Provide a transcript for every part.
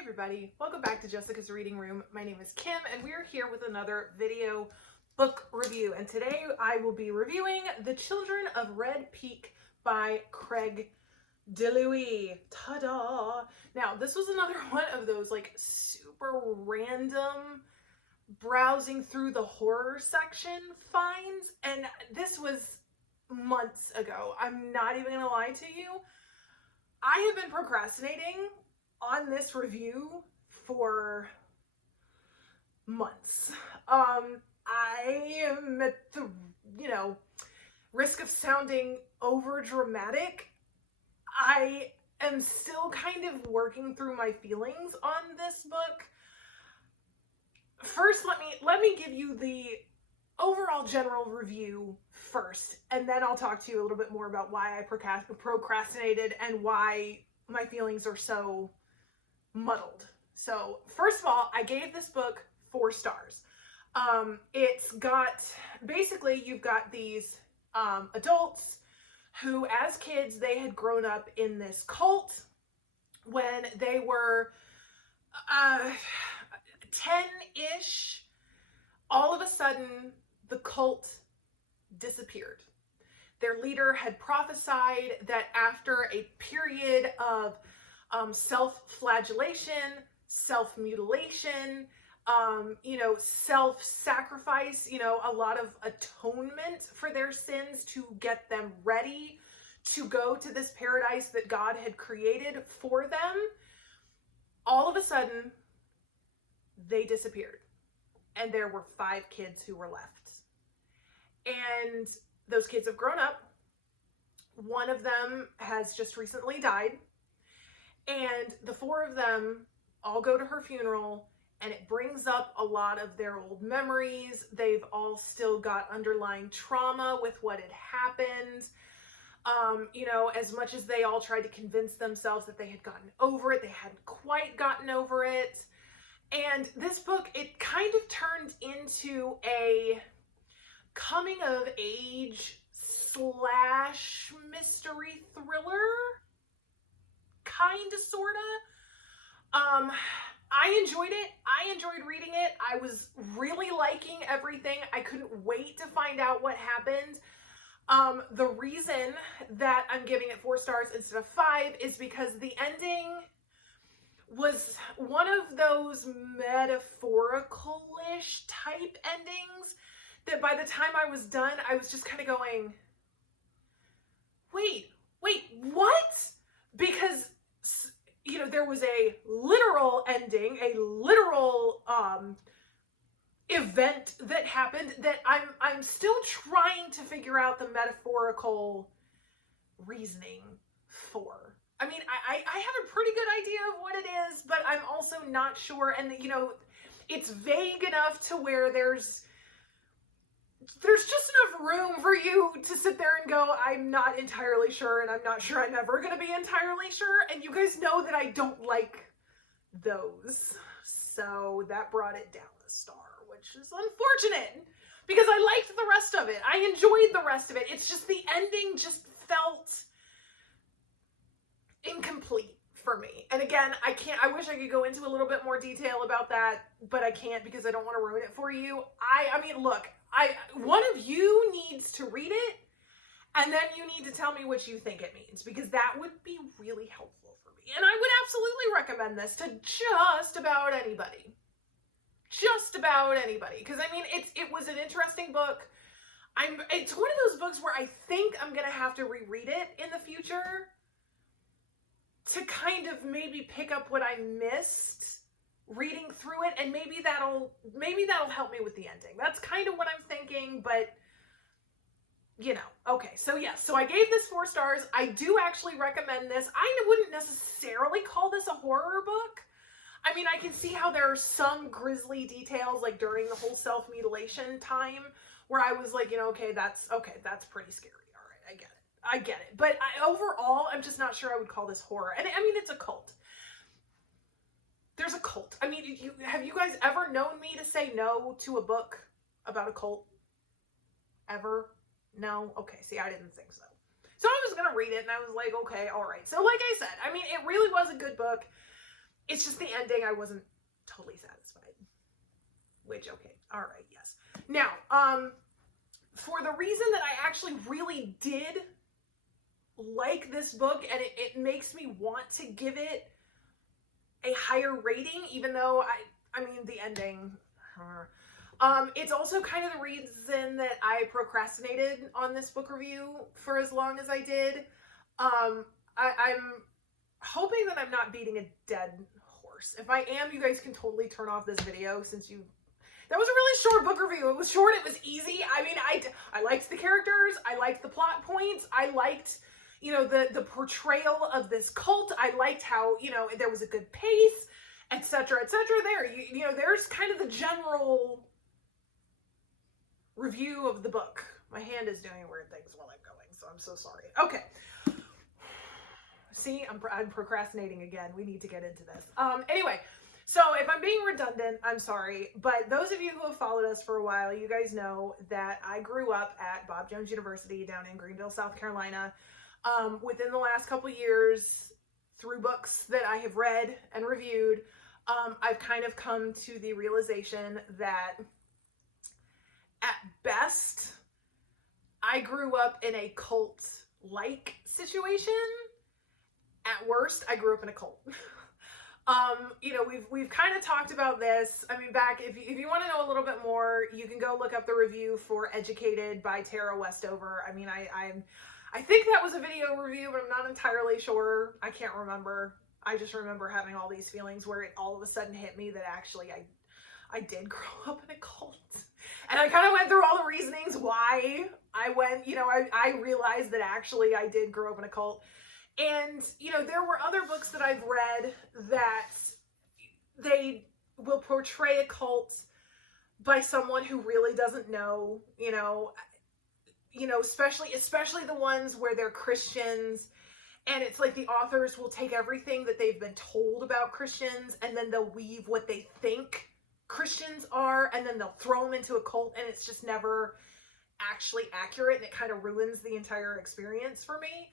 everybody, welcome back to Jessica's Reading Room. My name is Kim and we're here with another video book review, and today I will be reviewing The Children of Red Peak by Craig DeLuise. Ta-da! Now this was another one of those like super random browsing through the horror section finds, and this was months ago. I'm not even gonna lie to you. I have been procrastinating on this review for months. I am at the, risk of sounding over dramatic. I am still kind of working through my feelings on this book. First, let me give you the overall general review first, and then I'll talk to you a little bit more about why I procrastinated and why my feelings are so muddled. So first of all, I gave this book 4 stars. It's got, basically you've got these adults who as kids they had grown up in this cult. When they were 10-ish, all of a sudden the cult disappeared. Their leader had prophesied that after a period of self-flagellation, self-mutilation, self-sacrifice, a lot of atonement for their sins to get them ready to go to this paradise that God had created for them, all of a sudden, they disappeared. And there were 5 kids who were left. And those kids have grown up. One of them has just recently died. And the 4 of them all go to her funeral, and it brings up a lot of their old memories. They've all still got underlying trauma with what had happened. As much as they all tried to convince themselves that they had gotten over it, they hadn't quite gotten over it. And this book, it kind of turned into a coming of age / mystery thriller, kind of, sort of. I enjoyed it. I enjoyed reading it. I was really liking everything. I couldn't wait to find out what happened. The reason that I'm giving it 4 stars instead of 5 is because the ending was one of those metaphorical-ish type endings that by the time I was done, I was just kind of going, wait, what? Because, there was a literal ending, a literal event that happened that I'm still trying to figure out the metaphorical reasoning for. I mean, I have a pretty good idea of what it is, but I'm also not sure. And, it's vague enough to where there's just enough room for you to sit there and go, I'm not entirely sure, and I'm not sure I'm ever going to be entirely sure. And you guys know that I don't like those. So that brought it down a star, which is unfortunate because I liked the rest of it. I enjoyed the rest of it. It's just the ending just felt incomplete for me. And again, I wish I could go into a little bit more detail about that, but I can't because I don't want to ruin it for you. I mean, look, one of you needs to read it, and then you need to tell me what you think it means, because that would be really helpful for me. And I would absolutely recommend this to just about anybody. Just about anybody. Because, I mean, it was an interesting book. It's one of those books where I think I'm going to have to reread it in the future to kind of maybe pick up what I missed reading through it, and maybe that'll help me with the ending. That's kind of what I'm thinking, but okay. So yes, so I gave this 4 stars. I do actually recommend this. I wouldn't necessarily call this a horror book. I mean, I can see how there are some grisly details, like during the whole self-mutilation time, where I was like, okay, that's pretty scary. All right, I get it. But overall, I'm just not sure I would call this horror. And I mean, it's a cult. There's a cult. I mean, have you guys ever known me to say no to a book about a cult? Ever? No? Okay, see, I didn't think so. So I was going to read it, and I was like, okay, all right. So like I said, I mean, it really was a good book. It's just the ending I wasn't totally satisfied. Which, okay, all right, yes. Now, for the reason that I actually really did like this book, and it makes me want to give it a higher rating, even though I mean, the ending, it's also kind of the reason that I procrastinated on this book review for as long as I did. I'm hoping that I'm not beating a dead horse. If I am, you guys can totally turn off this video, since that was a really short book review. It was short, it was easy. I mean, I liked the characters, I liked the plot points, I liked, you know, the portrayal of this cult. I liked how, you know, there was a good pace, etc., etc. There, you know, there's kind of the general review of the book. My hand is doing weird things while I'm going, so I'm so sorry. Okay. See, I'm procrastinating again. We need to get into this. Anyway, so if I'm being redundant, I'm sorry, but those of you who have followed us for a while, you guys know that I grew up at Bob Jones University down in Greenville, South Carolina. Within the last couple years, through books that I have read and reviewed, I've kind of come to the realization that at best, I grew up in a cult-like situation. At worst, I grew up in a cult. You know, we've kind of talked about this. I mean, back, if you want to know a little bit more, you can go look up the review for Educated by Tara Westover. I mean, I think that was a video review, but I'm not entirely sure. I can't remember. I just remember having all these feelings where it all of a sudden hit me that actually I did grow up in a cult. And I kind of went through all the reasonings why I went, you know, I realized that actually I did grow up in a cult. And, you know, there were other books that I've read that they will portray a cult by someone who really doesn't know, especially the ones where they're Christians, and it's like the authors will take everything that they've been told about Christians and then they'll weave what they think Christians are, and then they'll throw them into a cult, and it's just never actually accurate, and it kind of ruins the entire experience for me.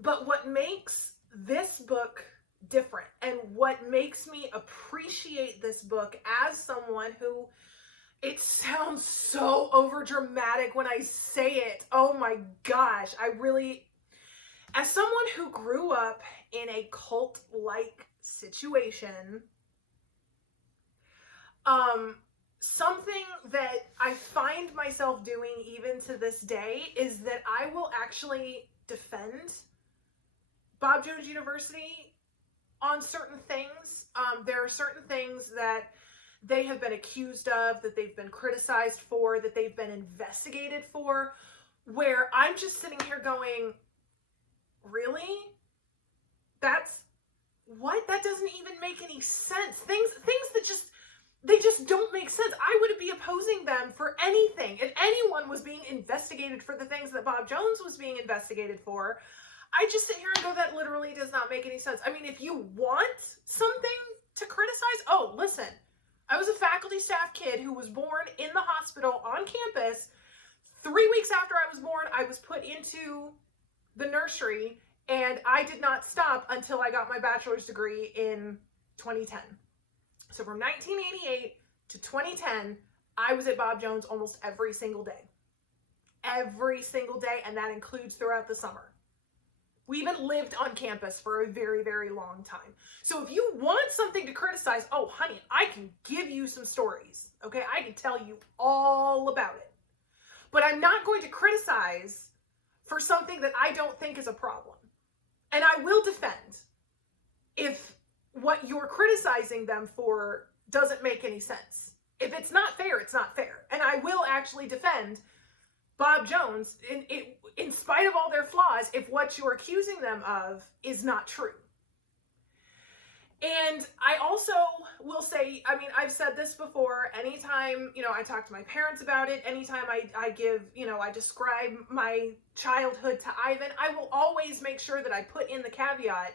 But what makes this book different, and what makes me appreciate this book as someone who, it sounds so over dramatic when I say it. Oh my gosh. As someone who grew up in a cult-like situation, something that I find myself doing even to this day is that I will actually defend Bob Jones University on certain things. There are certain things that they have been accused of, that they've been criticized for, that they've been investigated for, where I'm just sitting here going, really? That doesn't even make any sense. Things that they just don't make sense. I would be opposing them for anything. If anyone was being investigated for the things that Bob Jones was being investigated for, I just sit here and go, that literally does not make any sense. I mean, if you want something to criticize, oh, listen, I was a faculty staff kid who was born in the hospital on campus. 3 weeks after I was born, I was put into the nursery, and I did not stop until I got my bachelor's degree in 2010. So from 1988 to 2010, I was at Bob Jones almost every single day. Every single day, and that includes throughout the summer. We even lived on campus for a very, very long time. So if you want something to criticize, oh, honey, I can give you some stories, okay? I can tell you all about it. But I'm not going to criticize for something that I don't think is a problem. And I will defend if what you're criticizing them for doesn't make any sense. If it's not fair, it's not fair. And I will actually defend Bob Jones in spite of all their flaws if what you're accusing them of is not true. And I also will say, I mean, I've said this before, anytime, I talk to my parents about it, anytime I give, I describe my childhood to Ivan, I will always make sure that I put in the caveat,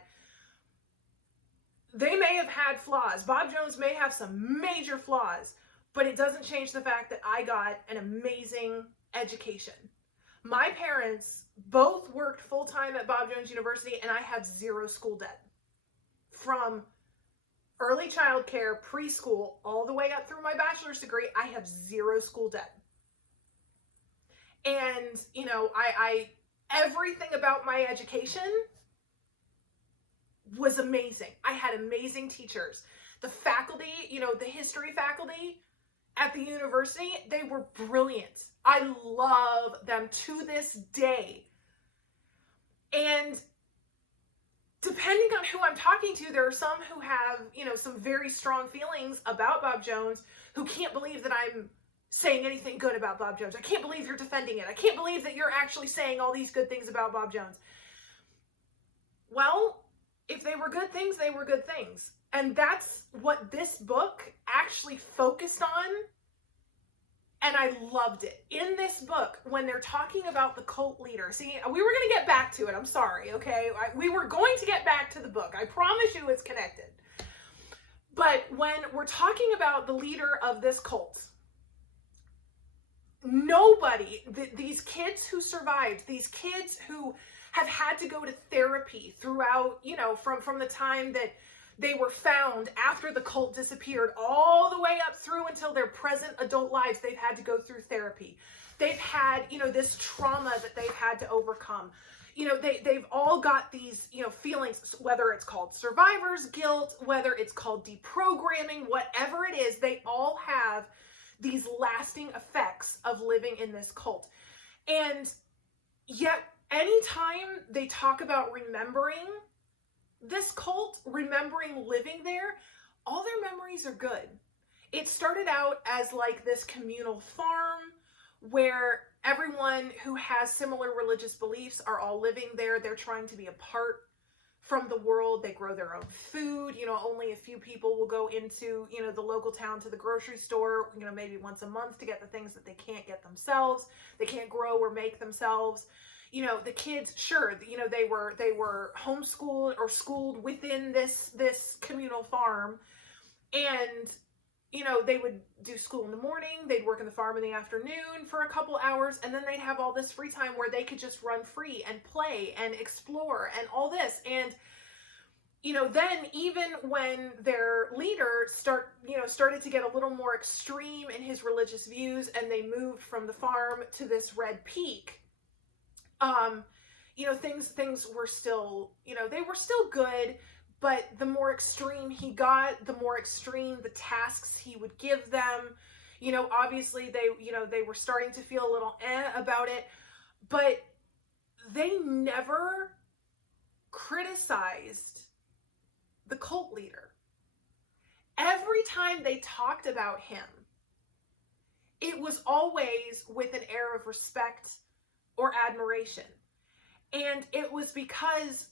they may have had flaws. Bob Jones may have some major flaws, but it doesn't change the fact that I got an amazing education. My parents both worked full-time at Bob Jones University, and I have zero school debt from early childcare, preschool, all the way up through my bachelor's degree, I have zero school debt. And, you know, I everything about my education was amazing. I had amazing teachers. The faculty, you know, the history faculty at the university, they were brilliant. I love them to this day. And depending on who I'm talking to, there are some who have, you know, some very strong feelings about Bob Jones, who can't believe that I'm saying anything good about Bob Jones. I can't believe you're defending it. I can't believe that you're actually saying all these good things about Bob Jones. Well, if they were good things, they were good things. And that's what this book actually focused on. And I loved it. In this book, when they're talking about the cult leader, see, we were going to get back to it. I'm sorry, okay? We were going to get back to the book. I promise you it's connected. But when we're talking about the leader of this cult, nobody, these kids who survived, these kids who have had to go to therapy throughout, you know, from the time that they were found after the cult disappeared all the way up through until their present adult lives, they've had to go through therapy. They've had, you know, this trauma that they've had to overcome. You know, they've all got these, you know, feelings, whether it's called survivor's guilt, whether it's called deprogramming, whatever it is, they all have these lasting effects of living in this cult. And yet, anytime they talk about remembering this cult, remembering living there, all their memories are good. It started out as like this communal farm where everyone who has similar religious beliefs are all living there. They're trying to be apart from the world. They grow their own food. You know, only a few people will go into, you know, the local town to the grocery store, you know, maybe once a month to get the things that they can't get themselves. They can't grow or make themselves. You know, the kids, sure, you know, they were homeschooled or schooled within this communal farm, and, you know, they would do school in the morning, they'd work in the farm in the afternoon for a couple hours, and then they'd have all this free time where they could just run free and play and explore and all this. And, you know, then even when their leader started to get a little more extreme in his religious views, and they moved from the farm to this Red Peak, you know, things were still, you know, they were still good, but the more extreme he got, the more extreme the tasks he would give them. You know, obviously they were starting to feel a little about it, but they never criticized the cult leader. Every time they talked about him, it was always with an air of respect or admiration. And it was because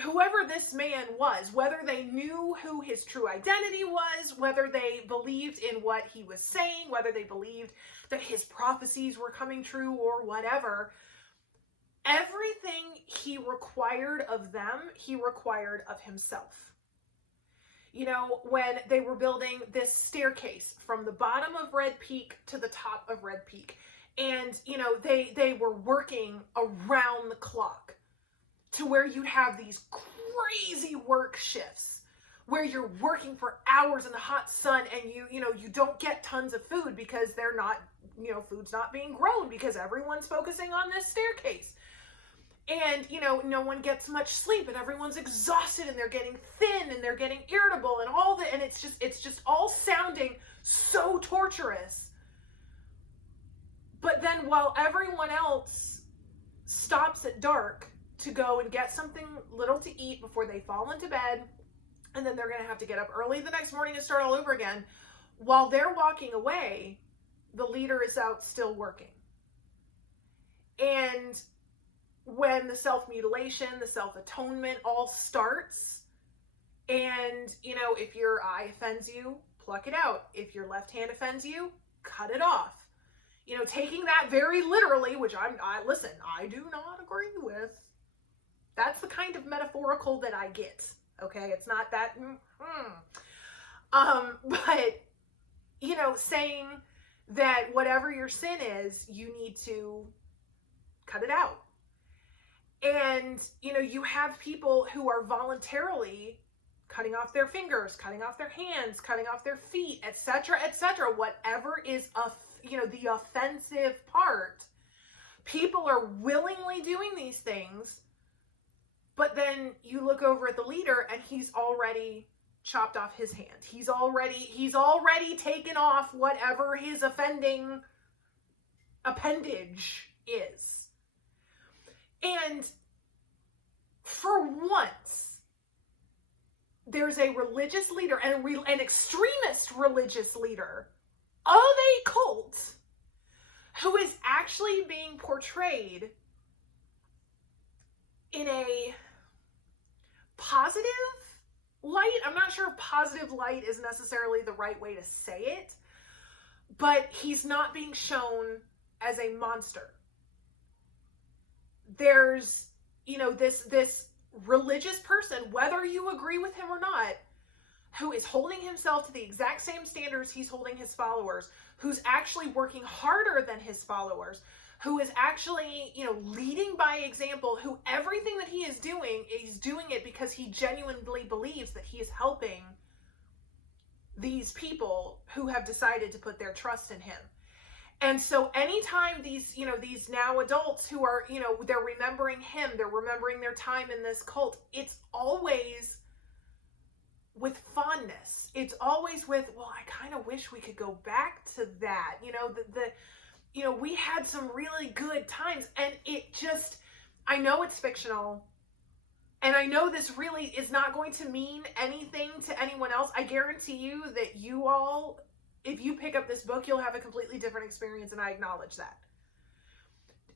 whoever this man was, whether they knew who his true identity was, whether they believed in what he was saying, whether they believed that his prophecies were coming true or whatever, everything he required of them, he required of himself. You know, when they were building this staircase from the bottom of Red Peak to the top of Red Peak, and, you know, they were working around the clock to where you'd have these crazy work shifts where you're working for hours in the hot sun, and you don't get tons of food because they're not, you know, food's not being grown because everyone's focusing on this staircase. And, you know, no one gets much sleep, and everyone's exhausted, and they're getting thin, and they're getting irritable, and all that, and it's just all sounding so torturous. But then while everyone else stops at dark to go and get something little to eat before they fall into bed, and then they're going to have to get up early the next morning and start all over again, while they're walking away, the leader is out still working. And when the self-mutilation, the self-atonement all starts, and, you know, if your eye offends you, pluck it out. If your left hand offends you, cut it off. You know, taking that very literally, which listen, I do not agree with. That's the kind of metaphorical that I get. Okay, it's not that. But, you know, saying that whatever your sin is, you need to cut it out. And, you know, you have people who are voluntarily cutting off their fingers, cutting off their hands, cutting off their feet, etc., etc., whatever is, the offensive part. People are willingly doing these things, but then you look over at the leader and he's already chopped off his hand. He's already taken off whatever his offending appendage is. And for once, there's a religious leader, an extremist religious leader of a cult who is actually being portrayed in a positive light. I'm not sure if positive light is necessarily the right way to say it, but he's not being shown as a monster. There's, this religious person, whether you agree with him or not, who is holding himself to the exact same standards he's holding his followers, who's actually working harder than his followers, who is actually, leading by example, who everything that he is doing, he's doing it because he genuinely believes that he is helping these people who have decided to put their trust in him. And so anytime these now adults who are, they're remembering him, they're remembering their time in this cult, it's always with fondness. It's always with, well, I kind of wish we could go back to that. We had some really good times, and it just, I know it's fictional, and I know this really is not going to mean anything to anyone else. I guarantee you that you all, if you pick up this book, you'll have a completely different experience, and I acknowledge that.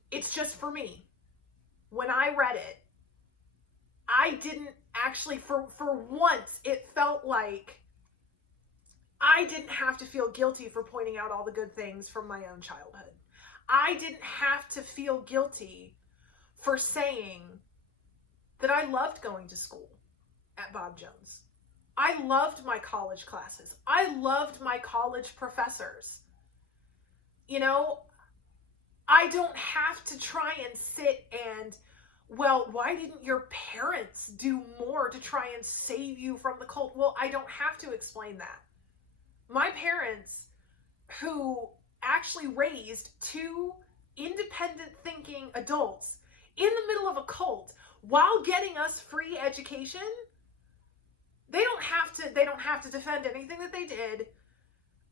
It's just for me. When I read it, I didn't actually, for once, it felt like I didn't have to feel guilty for pointing out all the good things from my own childhood. I didn't have to feel guilty for saying that I loved going to school at Bob Jones. I loved my college classes. I loved my college professors. I don't have to try and sit and, well, why didn't your parents do more to try and save you from the cult? Well, I don't have to explain that. My parents, who actually raised two independent thinking adults in the middle of a cult while getting us free education, they don't have to defend anything that they did.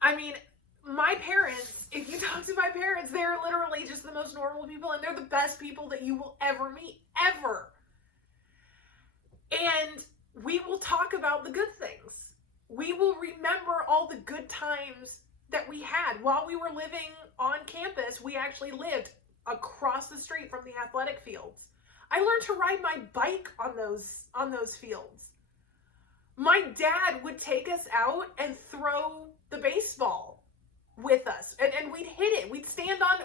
I mean, my parents, if you talk to my parents, they're literally just the most normal people, and they're the best people that you will ever meet, ever. And we will talk about the good things. We will remember all the good times that we had while we were living on campus. We actually lived across the street from the athletic fields. I learned to ride my bike on those fields. My dad would take us out and throw the baseball with us, and we'd hit it. We'd stand on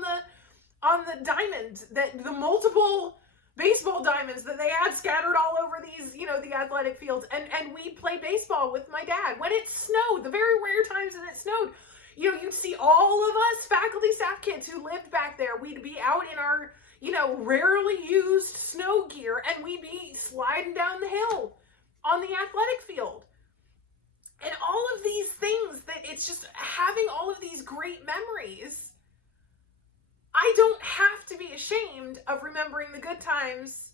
the diamonds, the multiple baseball diamonds that they had scattered all over these, the athletic fields, and we'd play baseball with my dad. When it snowed, the very rare times that it snowed, you'd see all of us faculty staff kids who lived back there. We'd be out in our, rarely used snow gear, and we'd be sliding down the hill on the athletic field. And all of these things, that it's just having all of these great memories. I don't have to be ashamed of remembering the good times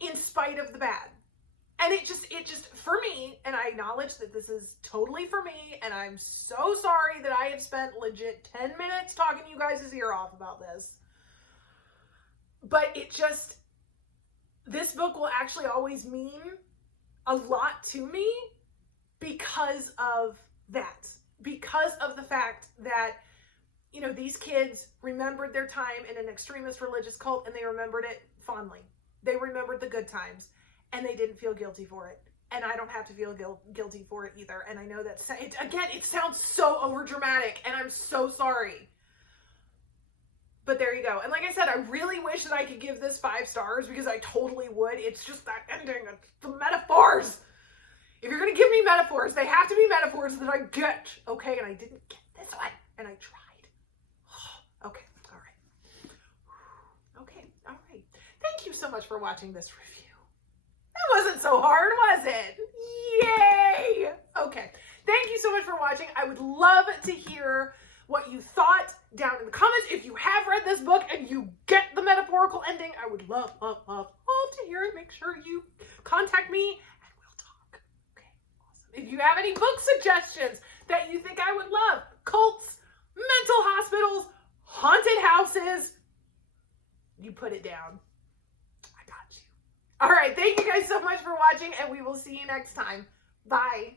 in spite of the bad. And it just, for me, and I acknowledge that this is totally for me, and I'm so sorry that I have spent legit 10 minutes talking you guys' ear off about this. But this book will actually always mean a lot to me because of that. Because of the fact that, these kids remembered their time in an extremist religious cult, and they remembered it fondly. They remembered the good times, and they didn't feel guilty for it. And I don't have to feel guilty for it either. And I know that, it sounds so overdramatic, and I'm so sorry. But there you go. And like I said, I really wish that I could give this 5 stars, because I totally would. It's just that ending, the metaphors. If you're going to give me metaphors, they have to be metaphors that I get, okay? And I didn't get this one, and I tried. Okay, all right. Okay, all right. Thank you so much for watching this review. It wasn't so hard, was it? Yay! Okay. Thank you so much for watching. I would love to hear what you thought down in the comments. If you have read this book and you get the metaphorical ending, I would love to hear it. Make sure you contact me and we'll talk. Okay, awesome. If you have any book suggestions that you think I would love, cults, mental hospitals, haunted houses, you put it down. I got you. All right, thank you guys so much for watching, and we will see you next time. Bye.